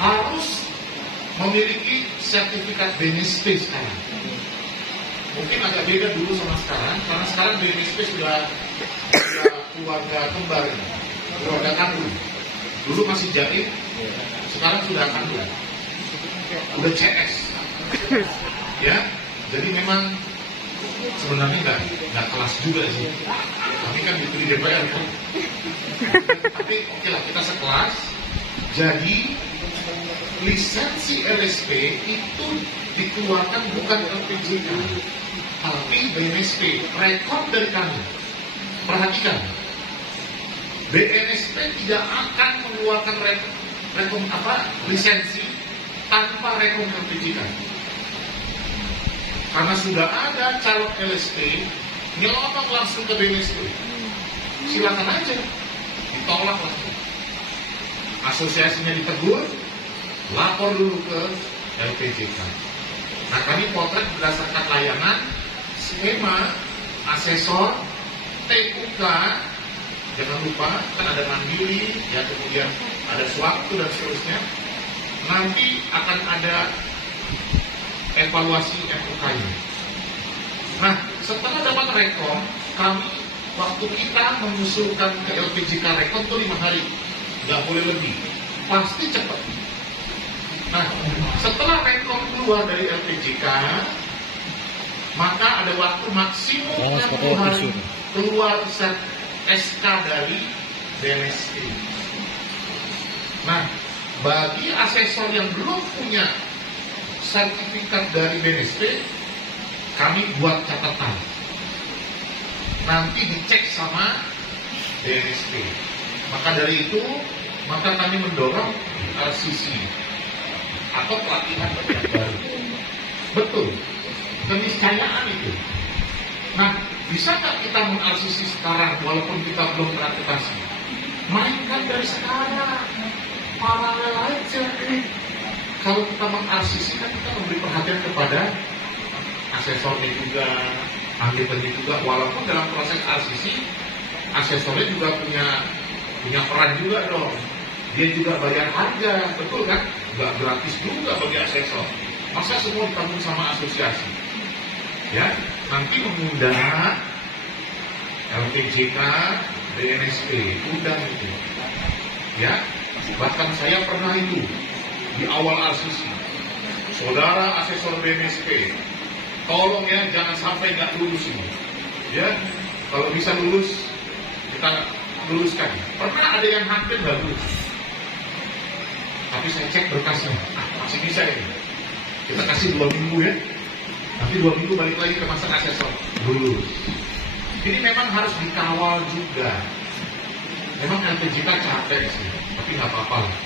harus memiliki sertifikat BNSP sekarang. Mungkin agak beda dulu sama sekarang, karena sekarang BNSP sudah keluarga kembar, keluarga kandung. Dulu masih jaring, sekarang sudah kandung, udah CS. Ya, jadi memang sebenarnya nggak kelas juga sih. Kami kan dipilih DPR kan. Tapi oke lah, kita sekelas. Jadi lisensi LSP itu dikeluarkan bukan LPJK, tapi BNSP. Rekod dari kami. Perhatikan, BNSP tidak akan mengeluarkan lisensi tanpa rekod LPJK. Karena sudah ada calon LSP, nyelonong langsung ke BNSP. Silakan aja, ditolak langsung. Asosiasinya ditegur, lapor dulu ke LPJK. Nah, kami potret berdasarkan layanan, skema, asesor, TUK, jangan lupa, kan ada mandiri, ya kemudian ada sewaktu dan seterusnya. Nanti akan ada evaluasi FUK-nya. Nah, setelah dapat rekom, kami waktu kita mengusulkan ke LPJK rekom itu 5 hari, nggak boleh lebih, pasti cepat. Nah, setelah rekom keluar dari LPJK, maka ada waktu maksimum 60 hari keluar SK dari BNSP. Nah, bagi asesor yang belum punya sertifikat dari BNSP, kami buat catatan. Nanti dicek sama BNSP. Maka dari itu, maka kami mendorong RCC atau pelatihan baru. Betul, keniscayaan itu. Nah, bisa nggak kita meng-RCC sekarang walaupun kita belum berakreditasi? Mainkan dari sekarang, paralel aja. Kalau kita meng-RCC kan kita memberi perhatian kepada asesornya juga, ahli-ahli juga. Walaupun dalam proses RCC, asesornya juga punya peran juga dong. Dia juga bayar harga, betul kan? Nggak gratis juga bagi asesor. Masa semua ditanggung sama asosiasi? Ya, nanti mengundang LPJK, BNSP, undang itu. Ya, bahkan saya pernah itu di awal RCC. Saudara asesor BNSP, tolong ya jangan sampai nggak lulus ini. Ya, kalau bisa lulus, kita luluskan. Pernah ada yang hampir nggak lulus. Tapi saya cek berkasnya, masih bisa ini. Kita kasih 2 minggu ya. Nanti 2 minggu balik lagi ke masa asesor, lulus. Ini memang harus dikawal juga. Memang LPJK capek sih, tapi nggak apa-apa lah.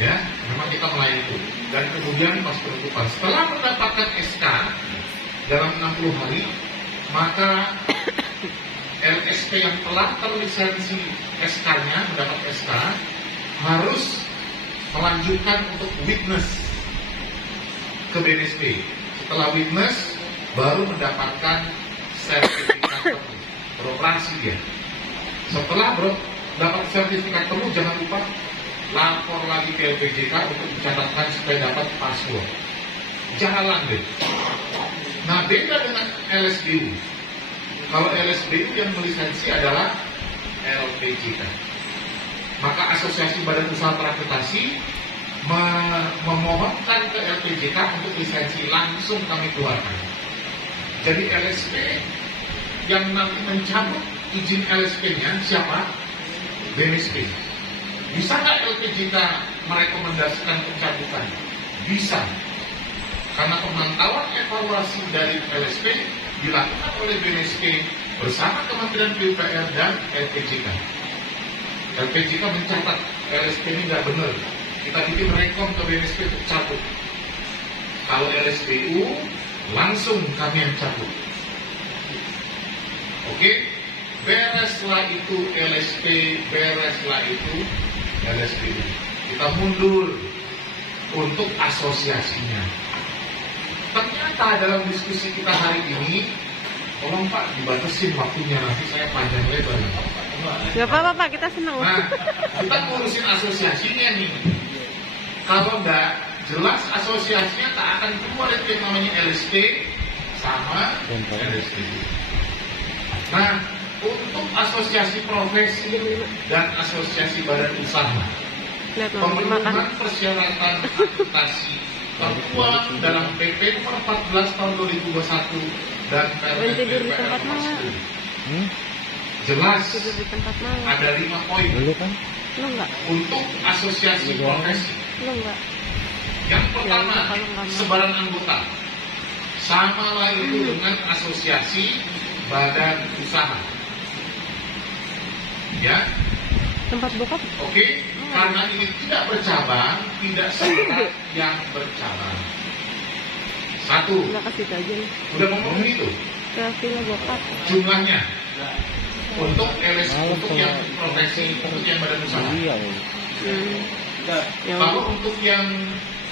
Ya, memang kita melayani itu. Dan kemudian pas penutupan, setelah mendapatkan SK dalam 60 hari, maka LSP yang telah terlisensi SK-nya, mendapat SK, harus melanjutkan untuk witness ke BNSP. Setelah witness, baru mendapatkan sertifikat beroperasi dia. Setelah dapat sertifikat temu, jangan lupa lapor lagi ke LPJK untuk dicatatkan supaya dapat password. Jalan deh. Nah, beda dengan LSBU. Kalau LSBU yang melisensi adalah LPJK. Maka Asosiasi Badan Usaha Terakreditasi memohonkan ke LPJK untuk lisensi, langsung kami keluarkan. Jadi LSP yang nanti mencabut izin LSP-nya siapa? BNSP. Bisa nggak LPJK merekomendasikan pencabutan? Bisa. Karena pemantauan evaluasi dari LSP dilakukan oleh BNSP bersama Kementerian PUPR dan LPJK. LPJK mencatat LSP ini nggak benar. Kita bikin rekom ke BNSP untuk cabut. Kalau LSBU, langsung kami yang cabut. Oke? Bereslah itu LSP, bereslah itu LSBU. Kita mundur untuk asosiasinya. Ternyata dalam diskusi kita hari ini, tolong Pak dibatasin waktunya, nanti saya panjang lebar. Gak apa-apa Pak, kita senang. Nah, kita ngurusin asosiasinya nih. Kalau enggak, jelas asosiasinya tak akan keluar itu yang namanya LST sama LST. Nah, untuk asosiasi profesi dan asosiasi badan usaha, pemenuhan persyaratan akreditasi tertuang dalam PP nomor 14 tahun 2021 dan Permen PPR nomor 10. Jelas ada 5 poin untuk asosiasi profesi. Yang pertama, sebaran anggota. Sama lagi dengan asosiasi badan usaha. Ya. Tempat bokap. Oke, karena ini tidak bercabang, tidak seberat yang bercabang. Satu. Udah kasih aja nih. Udah ngomong itu. Ke villa bokap. Jumlahnya untuk LS, untuk yang profesi, untuk yang badan usaha. Kalau untuk yang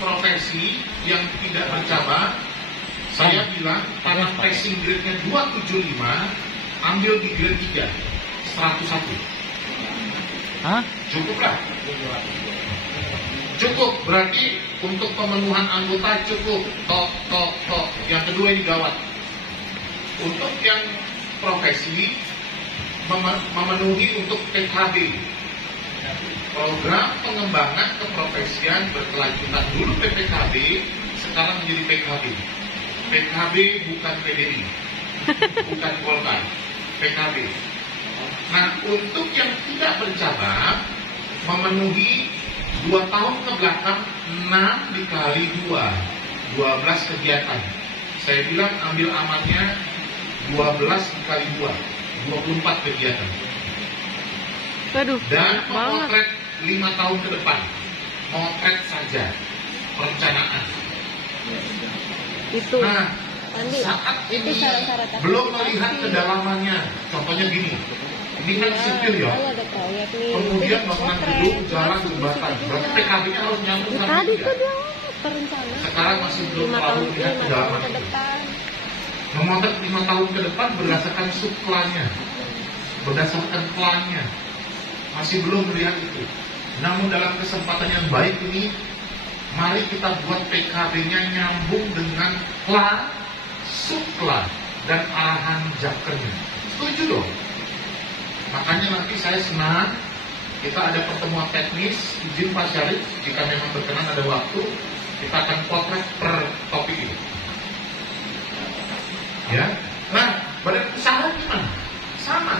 profesi yang tidak bercabang, saya bilang karena passing grade-nya 275, ambil di grade 3, 101. Cukup lah. Cukup, berarti untuk pemenuhan anggota cukup. Tok. Yang kedua ini gawat. Untuk yang profesi memenuhi untuk PKB, program pengembangan keprofesian berkelanjutan. Dulu PPKB, sekarang menjadi PKB. PKB bukan PDI, bukan Golkar, PKB. Nah, untuk yang tidak bercabang, memenuhi 2 tahun ke belakang 6 dikali 2, 12 kegiatan. Saya bilang ambil amannya 12 dikali 2, 24 kegiatan. Waduh, Dan memotret 5 tahun ke depan. Motret saja, perencanaan. Itu. Nah, Andi, saat itu ini syarat-syarat belum melihat kedalamannya. Contohnya gini, ini kan sipil ya. Ada proyek nih. Kemudian bangunan gedung, jalan, jembatan. Berarti PKB-nya harus nyambung sama Tadi itu tuh ya. dia perencanaan. Sekarang masih belum 5 terlalu tahun melihat ke kedalaman itu. depan. Memotret 5 tahun ke depan berdasarkan subplannya, berdasarkan plannya. Masih belum melihat itu. Namun dalam kesempatan yang baik ini, mari kita buat PKB-nya nyambung dengan plan, subplan, dan arahan jakernya. Setuju dong? Makanya nanti saya senang kita ada pertemuan teknis, izin Pak Syarif, jika memang berkenan ada waktu, kita akan potret per topik ini. Ya, nah badan usaha gimana? Sama,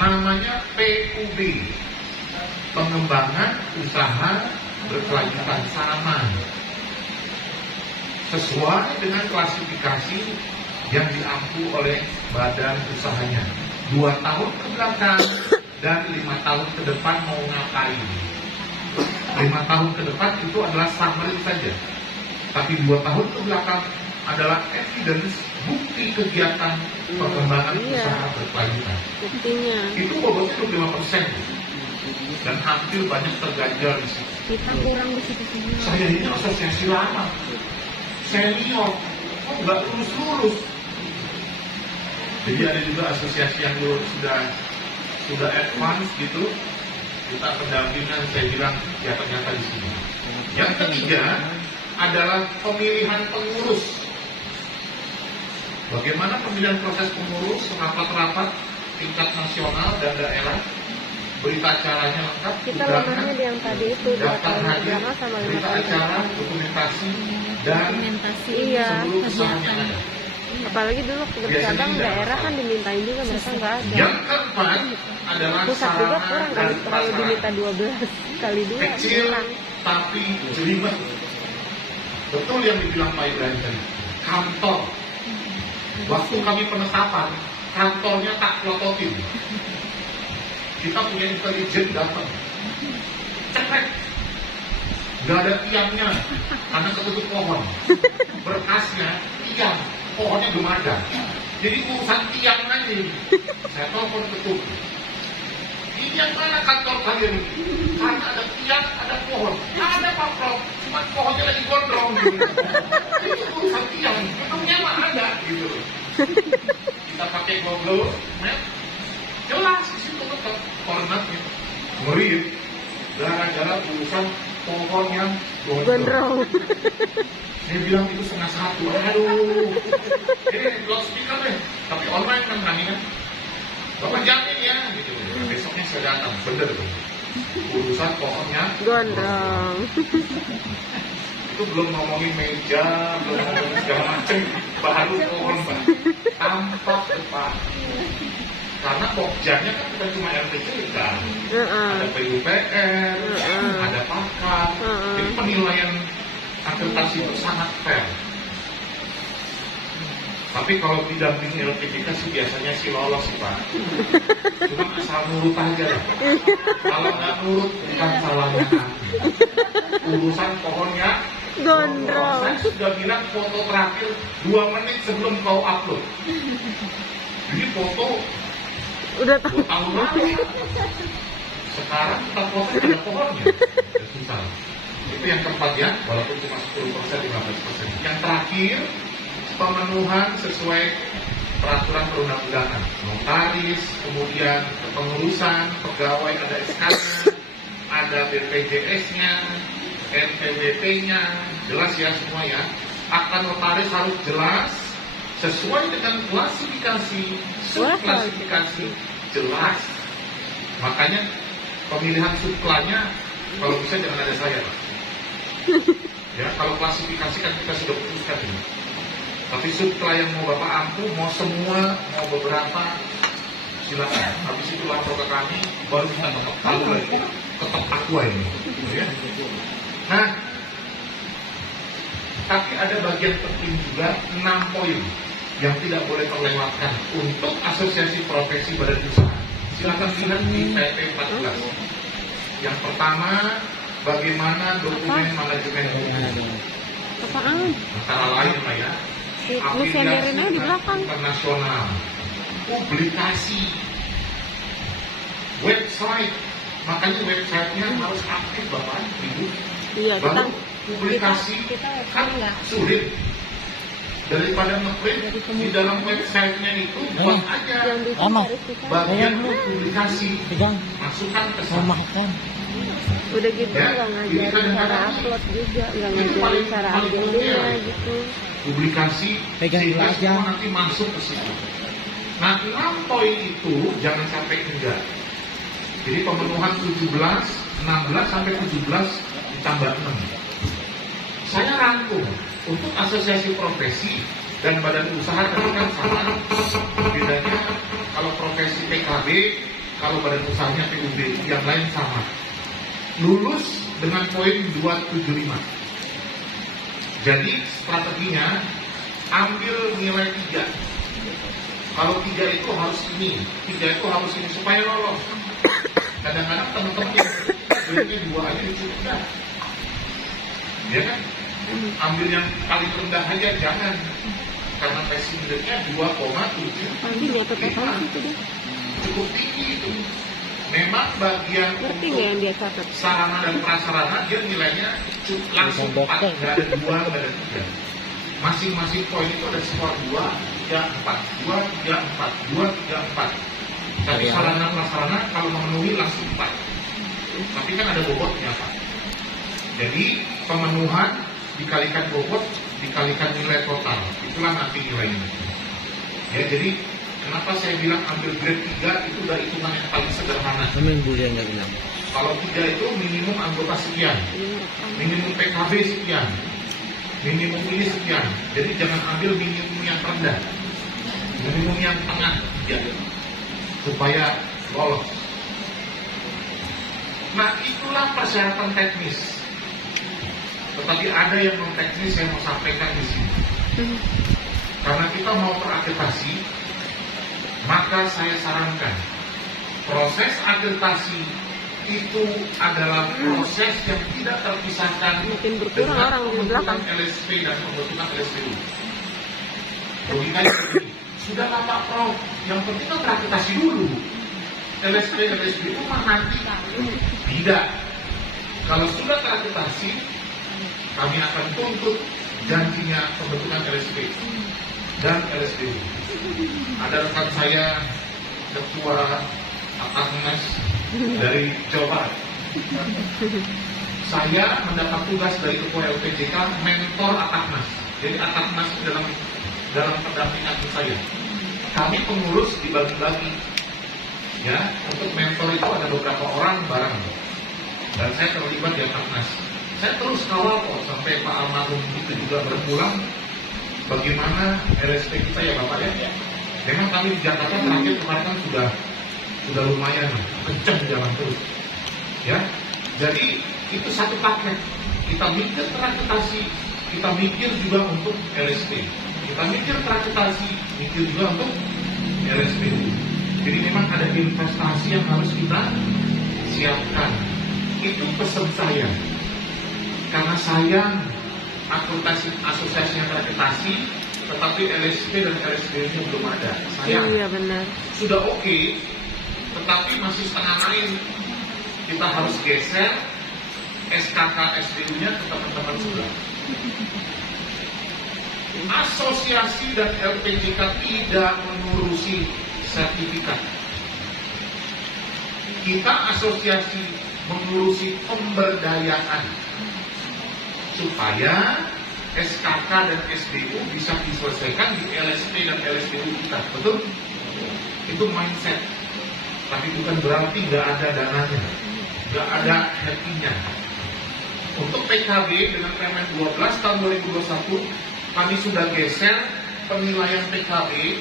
namanya PUB, pengembangan usaha berkelanjutan, sama, sesuai dengan klasifikasi yang diampu oleh badan usahanya. 2 tahun ke belakang dan 5 tahun ke depan mau ngapain? 5 tahun ke depan itu adalah summary saja, tapi 2 tahun ke belakang adalah evidence, bukti kegiatan pengembangan usaha berkelanjutan. Buktinya. Itu bobotnya 25% dan hampir banyak terganjal di situ. Kita kurang di situ semua. Saya ini asosiasi lama, senior, kok nggak lulus. Jadi ada juga asosiasi yang sudah advance gitu. Kita pendampingan, saya bilang ya ternyata di sini. Yang ketiga adalah pemilihan pengurus. Bagaimana pemilihan proses pengurus, rapat-rapat tingkat nasional dan daerah, berita acaranya lengkap, Kita lemahnya di yang tadi itu, 2 daftar tahun hadir, pertama sama 5 berita tahun acara, depan. dokumentasi, dan Iya. seluruh usahanya ada. Apalagi dulu ke Biasanya cabang tidak daerah masalah. kan dimintain juga, mereka nggak ada. Yang keempat adalah Pusat juga sarana kurang dan kali, kalau diminta prasarana. 12 kali 2 Kecil kurang. tapi jelimet. Betul yang dibilang Pak Ibrahim tadi. Kantor. Waktu kami penetapan, kantornya tak plototin. Kita punya intelijen datang. Cekrek. Gak ada tiangnya, karena ketutup pohon. Berkasnya tiang, pohonnya belum ada. Jadi urusan tiang aja. Saya telepon ketum. Ini yang mana kantor kalian? Karena ada tiang, ada pohon. Ada Pak Prof, cuma pohonnya lagi gondrong. Itu urusan tiang, gedungnya mah ada. Gitu. Kita pakai Google Map, jelas di situ tetap koordinatnya. Ngeri, gara-gara urusan pohon yang gondrong. Gondrong. Dia bilang itu 1:30. Aduh. Loudspeaker deh. Tapi online kan kami kan. Bapak jamin ya gitu. Besoknya saya datang. Bener tuh. Urusan pohonnya Gondrong. itu belum ngomongin meja, belum ngomongin segala macam, baru pohon Pak. Tampak depan. Karena pokjanya kan bukan cuma RPC kan, ada PUPR, ada pakar, jadi penilaian akreditasi itu sangat fair. Tapi kalau didampingi LPDK sih biasanya sih lolos sih Pak. Cuma asal nurut aja lah. Kalau nggak nurut bukan salahnya kami. Urusan pohonnya Gondrong. saya sudah bilang foto terakhir 2 menit sebelum kau upload. Jadi foto Udah tahu. 2 tahun lalu. Sekarang kita foto ada pohonnya. Ya, susah. Itu yang keempat ya, walaupun cuma 10%, 15%. Yang terakhir, pemenuhan sesuai peraturan perundang-undangan. Notaris, kemudian kepengurusan, pegawai ada SK-nya, ada BPJS-nya, NPWP-nya, jelas ya semua ya. Akta notaris harus jelas, sesuai dengan klasifikasi, subklasifikasi, jelas. Makanya pemilihan subklanya, kalau bisa jangan ada saya Pak. Ya, kalau klasifikasi kan kita sudah putuskan ini. Tapi subkla yang mau Bapak ampuh, mau semua, mau beberapa, silakan. Habis itu lapor ke kami, baru kita ketok palu lagi, ketok aqua ini. Ya. Nah, tapi ada bagian penting juga 6 poin yang tidak boleh terlewatkan untuk asosiasi profesi badan usaha. Silakan lihat di PP 14. Yang pertama, bagaimana dokumen manajemen hukum. Apaan? Antara lain Pak ya. Lu senderin aja di belakang. Internasional, publikasi, website, makanya websitenya harus aktif Bapak Ibu. Iya, Baru publikasi kan sulit. Daripada ngeprint di dalam websitenya itu buat aja bagian publikasi, masukkan ke sana. Udah gitu Ya, nggak ini ngajarin cara kadang-kadang upload juga, nggak itu ngajarin paling- cara paling ambilnya penting. gitu. Publikasi sehingga semua nanti masuk ke situ. Nah, 6 poin itu jangan sampai enggak. Jadi pemenuhan 17, 16 sampai 17 ditambah 6. Saya rangkum untuk asosiasi profesi dan badan usaha kan sama. Bedanya kalau profesi PKB, kalau badan usahanya PUB, yang lain sama. Lulus dengan poin 275. Jadi strateginya ambil nilai 3. Kalau 3 itu harus ini, 3 itu harus ini supaya lolos. Kadang-kadang teman-teman grade-nya 2 aja cukup dah. Ya kan? Ambil yang paling rendah aja jangan. Karena passing grade-nya 2,7. Nanti dia apa sih itu deh. Cukup tinggi itu. Memang bagian Ngerti untuk nggak yang dia catat? sarana dan prasarana dia nilainya langsung 4, nggak ada 2, nggak ada 3. Masing-masing poin itu ada skor 2, 3, 4, 2, 3, 4, 2, 3, 4. Tapi sarana prasarana kalau memenuhi langsung 4. Tapi kan ada bobotnya Pak. Jadi pemenuhan dikalikan bobot dikalikan nilai total, itulah nanti nilainya. Ya, jadi kenapa saya bilang ambil grade 3 itu udah hitungan yang paling sederhana. Kalau 3 itu minimum anggota sekian, minimum PKB sekian, minimum ini sekian. Jadi jangan ambil minimum yang rendah, minimum yang tengah ya, supaya lolos. Nah, itulah persyaratan teknis. Tetapi ada yang non teknis saya mau sampaikan di sini. Karena kita mau terakreditasi, maka saya sarankan proses akreditasi itu adalah proses yang tidak terpisahkan Mungkin berkurang dengan orang di pembentukan belakang. LSP dan pembentukan LSPU. Logikanya begini, sudah lah Pak Prof, yang penting kan terakreditasi dulu. LSP, LSPU mah nanti. Tidak. Kalau sudah terakreditasi, kami akan tuntut janjinya pembentukan LSP dan LSPU. Ada rekan saya, ketua Akademik dari Jawa Barat. saya mendapat tugas dari Ketua LPJK mentor Ataknas. Jadi Ataknas dalam pendampingan saya. Kami pengurus dibagi-bagi. Ya, untuk mentor itu ada beberapa orang bareng. Dan saya terlibat di Ataknas. Saya terus kawal kok sampai Pak Almarhum itu juga berpulang. Bagaimana LSP kita ya Bapak ya? Memang kami di Jakarta terakhir kemarin kan sudah lumayan kencang jalan terus. Ya, jadi itu satu paket. Kita mikir transportasi, kita mikir juga untuk LSP. Kita mikir transportasi, mikir juga untuk LSP. Jadi memang ada investasi yang harus kita siapkan. Itu pesan saya. Karena sayang asosiasinya transportasi, tetapi LSP dan LSB-nya belum ada. Sayang. Iya benar. Sudah oke, tetapi masih setengah main. Kita harus geser SKK SDU-nya ke teman-teman sebelah. Asosiasi dan LPJK tidak mengurusi sertifikat. Kita asosiasi mengurusi pemberdayaan supaya SKK dan SDU bisa diselesaikan di LSP dan LSDU kita. Betul? Itu mindset. Tapi bukan berarti nggak ada dananya, nggak ada happy-nya. Untuk PKB dengan Permen 12 tahun 2021, kami sudah geser penilaian PKB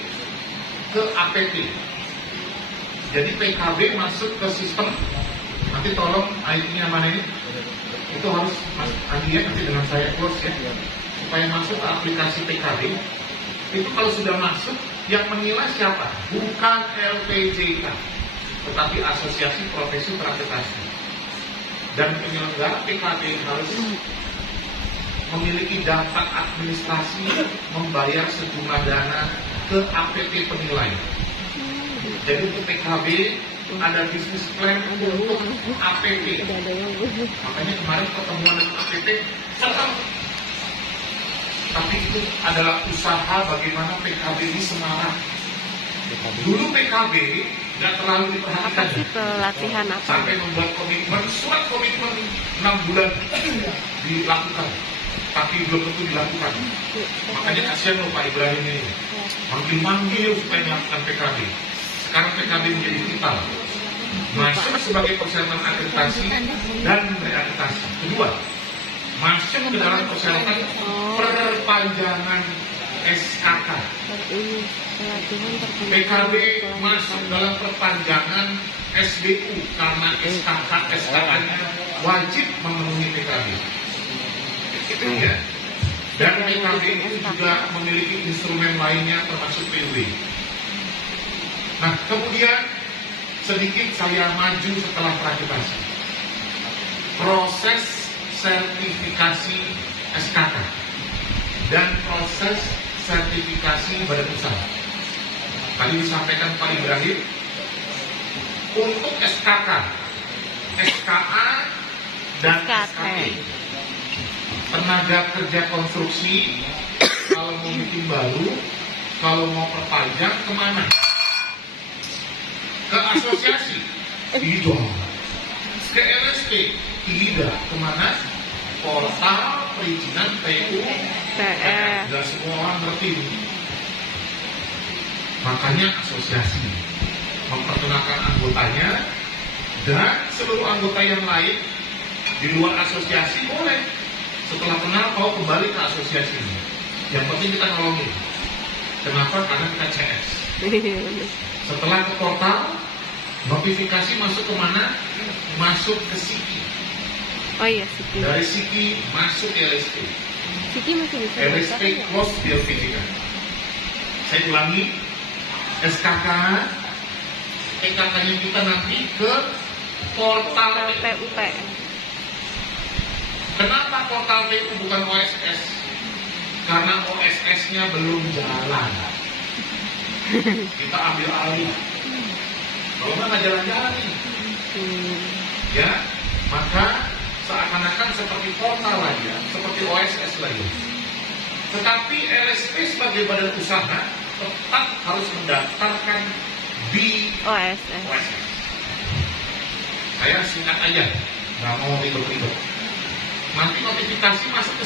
ke APT. Jadi PKB masuk ke sistem, nanti tolong IT-nya mana ini? Itu harus Mas Andi ya, nanti dengan saya close ya, supaya masuk ke aplikasi PKB. Itu kalau sudah masuk, yang menilai siapa? Bukan LPJK, tetapi Asosiasi Profesi Transportasi. Dan penyelenggara PKB harus memiliki dampak administrasi membayar sejumlah dana ke APT penilai. Jadi untuk PKB ada bisnis plan untuk APT. Makanya kemarin pertemuan dengan APT tetap. Tapi itu adalah usaha bagaimana PKB di Semarang. Dulu PKB nggak terlalu diperhatikan. Pelatihan apa? Sampai membuat komitmen, surat komitmen 6 bulan dilakukan. Tapi belum tentu dilakukan. Makanya kasihan loh Pak Ibrahim ini. Manggil-manggil supaya melakukan PKB. Sekarang PKB menjadi vital. Masuk sebagai persyaratan akreditasi dan reakreditasi. Kedua, masuk ke dalam persyaratan perpanjangan SKK. PKB masuk dalam perpanjangan SBU karena SKK SKK-nya wajib memenuhi PKB. Ya. Dan PKB itu juga memiliki instrumen lainnya termasuk PUB. Nah, kemudian sedikit saya maju setelah praktikasi. Proses sertifikasi SKK dan proses sertifikasi badan usaha. Tadi disampaikan Pak Ibrahim, untuk SKK, SKA dan SKT. Tenaga kerja konstruksi, kalau mau bikin baru, kalau mau perpanjang, kemana? Ke asosiasi? Tidak. Ke LSP? Tidak. Kemana? Portal perizinan PU. Tidak semua orang ngerti. Makanya asosiasi memperkenalkan anggotanya dan seluruh anggota yang lain di luar asosiasi boleh. Setelah kenal kau kembali ke asosiasi. Yang penting kita nolongin. Kenapa? Karena kita CS. Setelah ke portal, notifikasi masuk ke mana? Masuk ke Siki. Oh iya, Siki. Dari Siki masuk ke LSP. Siki masih bisa. LSP close di LPJK. Saya ulangi, SKK, PKK-nya kita nanti ke portal PUP. Kenapa portal PU bukan OSS? Karena OSS-nya belum jalan. Kita ambil alih. Kalau nggak jalan-jalan nih, ya, maka seakan-akan seperti portal aja, seperti OSS lagi. Tetapi LSP sebagai badan usaha tetap harus mendaftarkan di OSS. Saya singkat aja, nggak mau ribet-ribet. nanti notifikasi masuk ke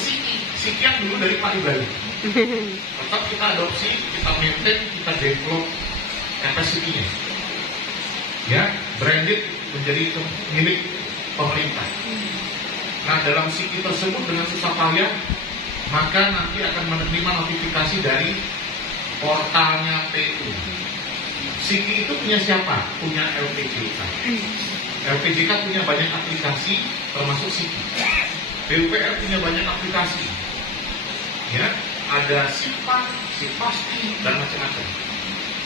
Siki yang dulu dari Pak Ibrahim. Tetap kita adopsi, kita maintain, kita develop capacity-nya. Ya, branded menjadi milik pemerintah. Nah, dalam Siki tersebut dengan susah payah, maka nanti akan menerima notifikasi dari portalnya PU. Siki itu punya siapa? Punya LPJK. LPJK punya banyak aplikasi, termasuk Siki. PUPR punya banyak aplikasi. Ya, ada SIPA, SIPASTI, dan macam-macam.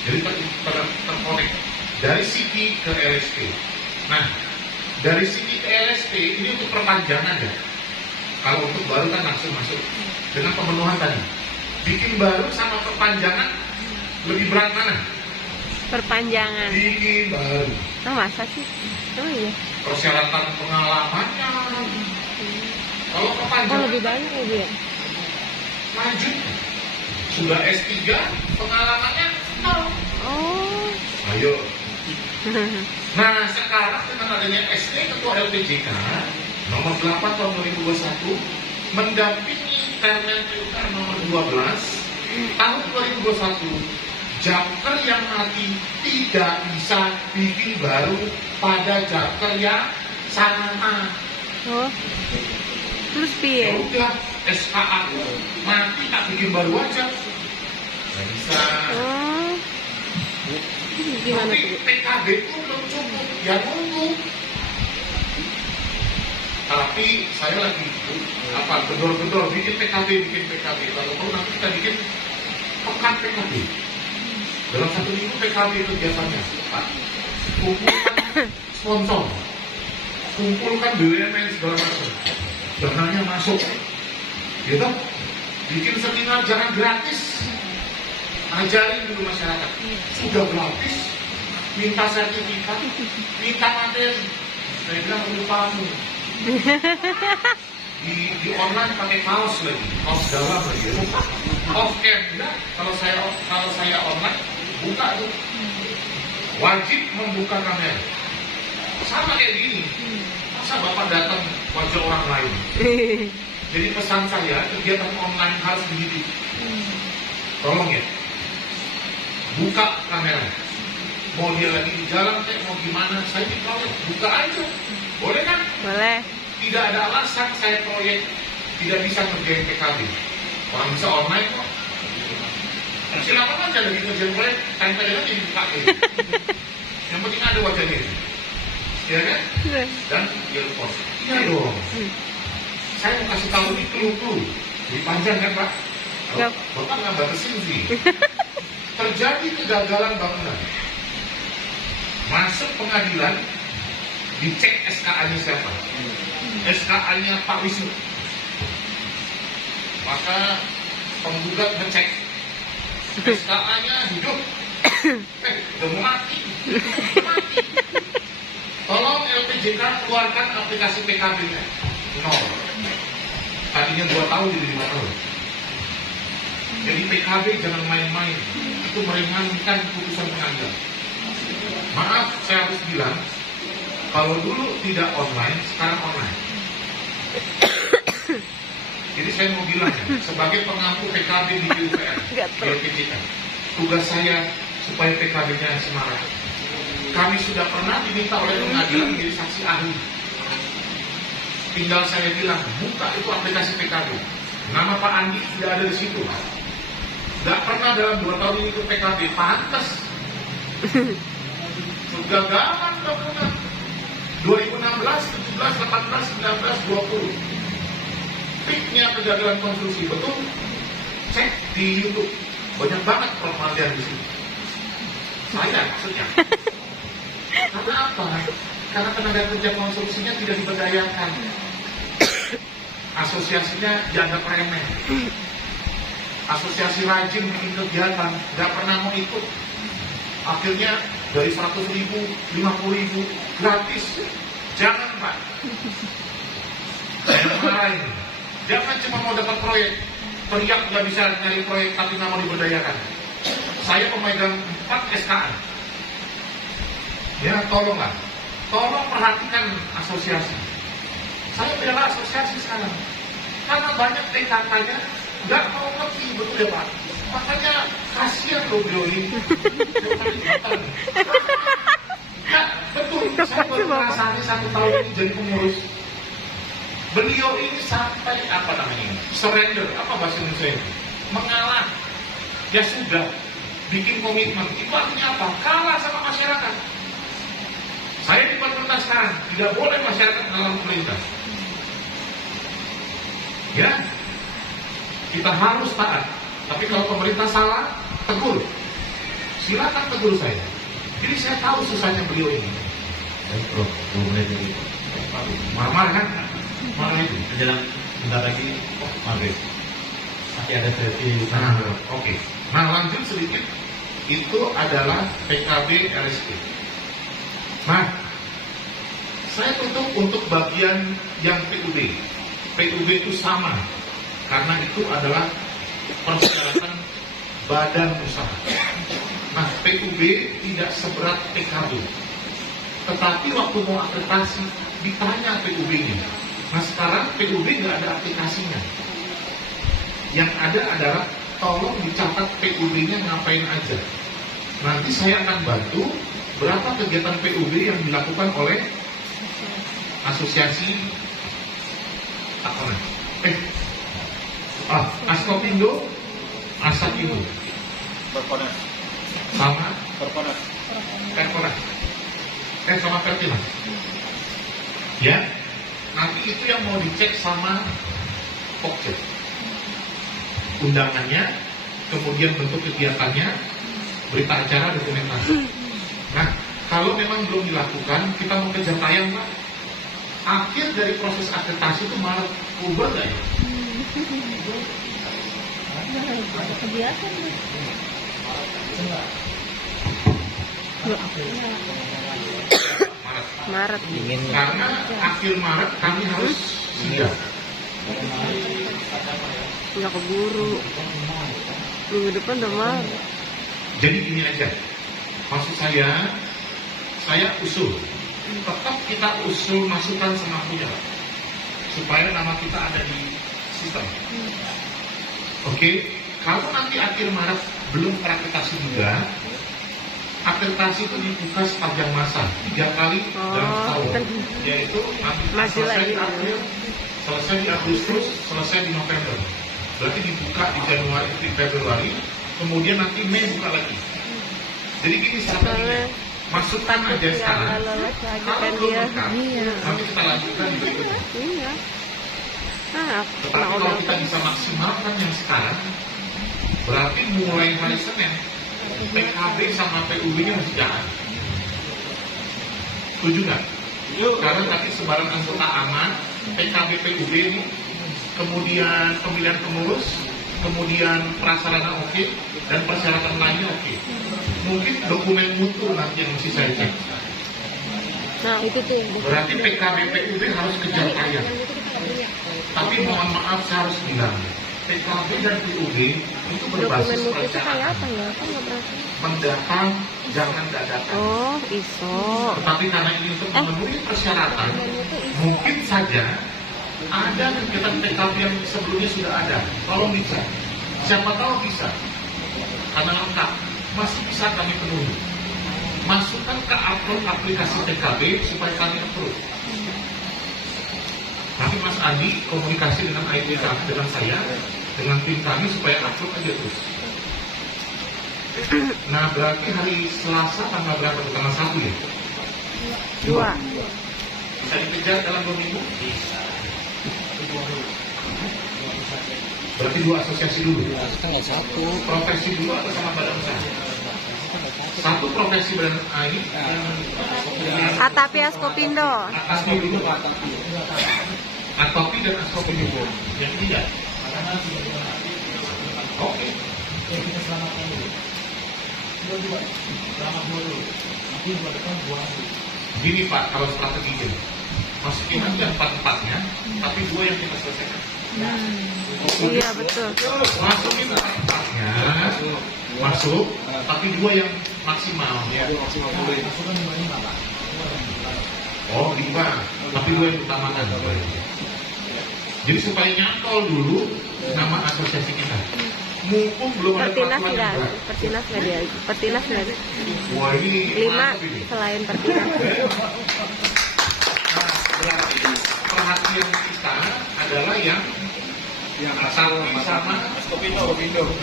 Jadi terkonek dari Siki ke LSP. Nah, dari Siki ke LSP ini untuk perpanjangan ya. Kalau untuk baru kan langsung masuk dengan pemenuhan tadi. Bikin baru sama perpanjangan lebih berat mana? Perpanjangan. Bikin baru. Oh, masa sih? Oh iya. Persyaratan pengalamannya. Kalau Oh, perpanjangan lebih banyak ya dia. lanjut. Sudah S3, pengalamannya nol. Oh. Ayo. Nah, sekarang dengan adanya ST Ketua LPJK nomor 8 tahun 2021 mendampingi Permen PUPR nomor 12 tahun 2021, Japker yang mati tidak bisa bikin baru pada Japker yang sama. Oh. Terus Ya piye? udah, SKA mati tak bikin baru aja. Nggak bisa. Oh. Gimana Tapi tuh? PKB itu belum cukup, ya nunggu. Tapi saya lagi gedor-gedor bikin PKB. Lalu nanti kita bikin pekan PKB. Dalam 1 minggu PKB kegiatannya, Pak. Kumpulkan sponsor, kumpulkan BUMN segala macam, dananya masuk, gitu. Bikin seminar jangan gratis, ajarin dulu masyarakat. Sudah gratis, minta sertifikat, minta materi. Saya bilang lupamu. Di online pakai kaos lagi, kaos dalam lagi, off cam. Enggak, kalau saya online buka tuh, wajib membuka kamera. Sama kayak gini, masa bapak datang wajah orang lain. Jadi pesan saya, kegiatan online harus begitu. Tolong ya, buka kamera. Mau dia lagi di jalan kayak mau gimana, saya di proyek, buka aja. Boleh kan? Boleh. Tidak ada alasan saya proyek tidak bisa ngerjain PKB. Orang bisa online kok. Silakan aja lagi ngerjain proyek, tempelnya jadi buka gitu. Yang penting ada wajahnya itu. Ya kan? Dan dia post. Iya dong. Saya mau kasih tahu ini clue. Lebih panjang kan Pak? Yep. Bapak nggak batasin sih. Terjadi kegagalan bangunan. Masuk pengadilan, dicek SKA-nya siapa? SKA-nya Pak Wisnu. Maka penggugat ngecek SKA-nya hidup. Udah mau mati. Tolong LPJK keluarkan aplikasi PKB-nya. Nol. Tadinya 2 tahun jadi 5 tahun. Jadi PKB jangan main-main. Itu meringankan putusan pengadilan. Maaf, saya harus bilang, kalau dulu tidak online, sekarang online. Jadi saya mau bilang ya, sebagai pengampu PKB di PUPR, di LPJK, tugas saya supaya PKB-nya semarak. Kami sudah pernah diminta oleh pengadilan menjadi saksi ahli. Tinggal saya bilang, buka itu aplikasi PKB. Nama Pak Andi tidak ada di situ, Pak. Tidak pernah dalam 2 tahun ini ke PKB, pantas. Kegagalan bangunan 2016, 17, 18, 19, 20. Peaknya kegagalan konstruksi, betul? Cek di YouTube, banyak banget permasalahan di sini. Saya maksudnya. Karena apa? Karena tenaga kerja konstruksinya tidak diberdayakan. Asosiasinya dianggap remeh. Asosiasi rajin bikin kegiatan, nggak pernah mau ikut. Akhirnya dari 100.000, 50.000 gratis. Jangan Pak. Saya marahin. Jangan cuma mau dapat proyek, teriak nggak bisa nyari proyek tapi nggak mau diberdayakan. Saya pemegang 4 SKA. Ya tolonglah, tolong perhatikan asosiasi. Saya bela asosiasi sekarang. Karena banyak TKK-nya nggak mau ngerti, betul ya Pak? Makanya kasihan loh beliau ini. Ya, betul. Saya baru merasakan 1 tahun ini jadi pengurus. Beliau ini sampai apa namanya? Surrender, apa bahasa Indonesia ini? Mengalah. Ya sudah, bikin komitmen. Itu artinya apa? Kalah sama masyarakat. Saya di pemerintah sekarang, tidak boleh masyarakat mengalah pemerintah. Ya, kita harus taat. Tapi kalau pemerintah salah, tegur. Silakan tegur saya. Jadi saya tahu susahnya beliau ini. Baik bro, 2 menit lagi. Marah-marah kan? Marah itu. Menjelang bentar lagi maghrib. Masih ada sesi. Oke. Nah, lanjut sedikit. Itu adalah PKB RSP. Nah, saya tutup untuk bagian yang PUB. PUB itu sama, karena itu adalah persyaratan badan usaha. Nah, PUB tidak seberat PKB. Tetapi waktu mau akreditasi, ditanya PUB-nya. Nah, sekarang PUB nggak ada aplikasinya. Yang ada adalah tolong dicatat PUB-nya ngapain aja. Nanti saya akan bantu berapa kegiatan PUB yang dilakukan oleh asosiasi apa Askopindo, Asapindo, Perponas. sama Perponas. Perponas, sama Pertinas. Ya, nanti itu yang mau dicek sama Pokcet. Undangannya, kemudian bentuk kegiatannya, berita acara, dokumentasi. Nah, kalau memang belum dilakukan, kita mau kejar tayang, Pak. Akhir dari proses akreditasi itu malah ubah nggak ya? Kebiasaan. Maret. Karena akhir Maret kami harus siap. Nggak keburu. Minggu depan udah Maret. Jadi gini aja, maksud saya usul, tetap kita usul masukan sama punya, supaya nama kita ada di sistem. Oke, kalau nanti akhir Maret belum terakreditasi juga, akreditasi itu dibuka sepanjang masa 3 kali dalam tahun, yaitu nanti selesai di April, selesai di Agustus, selesai di November. Berarti dibuka di Januari, di Februari, kemudian nanti Mei buka lagi. Jadi gini strateginya, masukkan aja sekarang, kalau belum lengkap, nanti kita lanjutkan di berikutnya. Iya. Nah, Tetapi kalau kita bisa maksimalkan yang sekarang, berarti mulai hari Senin, PKB sama PUB-nya harus jalan. Setuju nggak? Karena nanti sebaran anggota aman, PKB PUB ini, kemudian pemilihan pengurus, kemudian prasarana oke, dan persyaratan lainnya oke. Mungkin dokumen mutu nanti yang mesti saya cek. nah itu tuh. Berarti PKB PUB harus kejar tayang. Tapi mohon maaf saya harus bilang, PKB dan PUB itu Dokumen berbasis mutu itu kayak perencanaan. apa ya? Kan nggak berarti. Mendatang jangan dadakan. Oh, ISO. Tetapi karena ini untuk memenuhi persyaratan, mungkin saja ada kegiatan PKB yang sebelumnya sudah ada. Tolong dicek. Siapa tahu bisa. Karena lengkap, masih bisa kami penuhi. Masukkan ke upload aplikasi PKB supaya kami approve. Nanti Mas Andi komunikasi dengan IT dengan saya, dengan tim kami supaya upload aja terus. Nah, berarti hari Selasa tanggal berapa? Tanggal 1 ya? 2. Bisa dikejar dalam 2 minggu? Berarti 2 asosiasi dulu. Tanggal 1. Profesi dulu atau sama badan usaha? 1 profesi badan ini. Atapi Askopindo. Atasnya dulu. Atopi dan Askopindo. Yang tidak. Oke. Gini Pak, kalau strateginya masukin aja 4-4-nya, tapi 2 yang kita selesaikan. Iya betul. Masukin 4-4-nya, masuk, tapi 2 yang maksimal. Oh 5, tapi 2 yang utamakan. Jadi supaya nyantol dulu nama asosiasi kita. Mumpung belum ada Pertinas peraturan nggak? yang berat. Pertinas nggak dia? Pertinas nggak? Wah ini 5 mantap ini. selain Pertinas. Nah, berarti perhatian kita adalah yang asal sama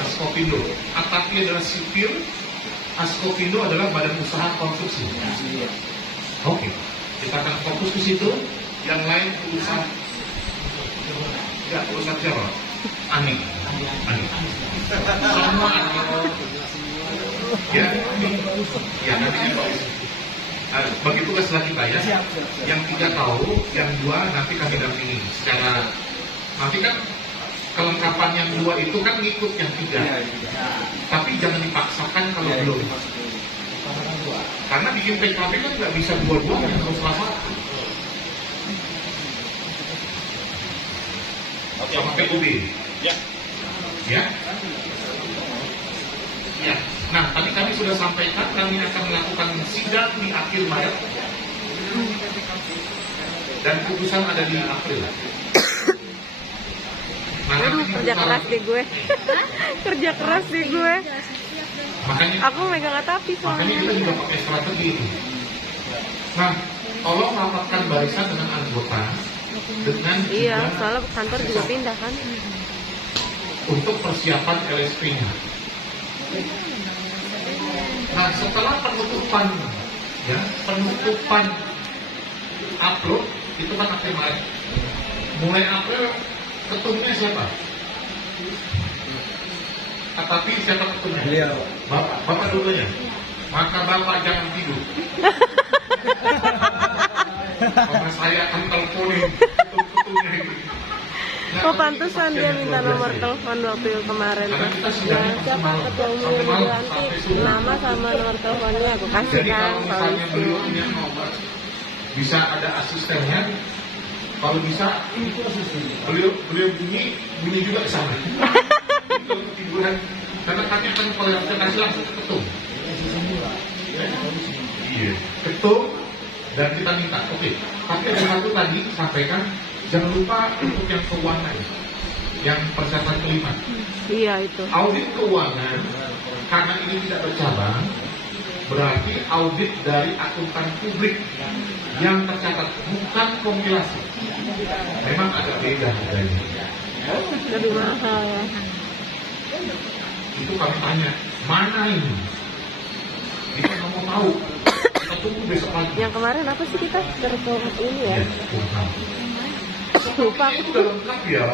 Askopindo. Atapi adalah sipil, Askopindo adalah badan usaha konstruksi. Oke, kita akan fokus ke situ. Yang lain urusan, ya urusan siapa? Ani. Sama Ani. Ya, nanti bagi tugaslah kita ya. Yang 3 tahu, yang 2 nanti kami dampingi secara. Nanti kan kelengkapan yang 2 itu kan ngikut yang 3. Tapi jangan dipaksakan kalau belum. Karena bikin PKP kan nggak bisa dua-duanya, harus salah satu. Sama PUB. Ya. Nah, tadi kami sudah sampaikan kami akan melakukan sidang di akhir Maret dan putusan ada di April. Nah, Aduh, nanti kerja keras deh gue. Kerja keras deh gue. Makanya Aku megang tapi makanya kita soalnya. juga pakai strategi ini. Nah, tolong rapatkan barisan dengan anggota dengan Iya, juga soalnya kantor juga pindah kan. untuk persiapan LSP-nya. Nah, setelah penutupan upload itu kan April Maret. Mulai April ketumnya siapa? Tapi siapa ketumnya? Bapak dulunya. Maka Bapak jangan tidur. Karena saya akan teleponin ketum-ketumnya itu. Oh, pantesan dia minta nomor telepon waktu kemarin. Karena kita Ya, sidangnya siapa malam. ketua umum Sampai yang malam, diganti, sampai subuh. nama sama nomor teleponnya aku kasih Jadi kan. kalau misalnya Kalau beliau punya nomor, bisa ada asistennya. Kalau bisa, beliau bunyi juga ke sana. Kalau ketiduran, karena kami akan konsultasi langsung ke ketum. Iya, ketum dan kita minta. Oke, tapi ada satu tadi sampaikan, jangan lupa untuk yang keuangan, yang persyaratan kelima. Iya itu. Audit keuangan, karena ini tidak bercabang, berarti audit dari akuntan publik yang tercatat, bukan kompilasi. Memang agak beda harganya. Lebih mahal ya. Itu kami tanya, mana ini? Kita nggak mau tahu. Kita tunggu besok pagi. Yang kemarin apa sih kita terkait ini ya? Kurang. Lupa aku. Itu udah lengkap ya.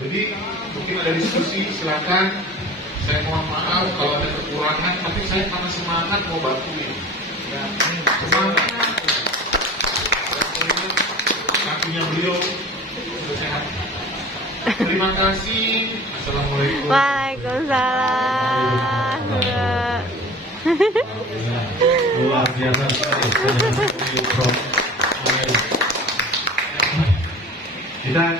Jadi mungkin ada diskusi, silakan. Saya mohon maaf kalau ada kekurangan, tapi saya karena semangat mau bantuin. Semangat. Kakinya beliau sudah sehat. Terima kasih. Assalamualaikum. Waalaikumsalam. Luar biasa sekali. Kita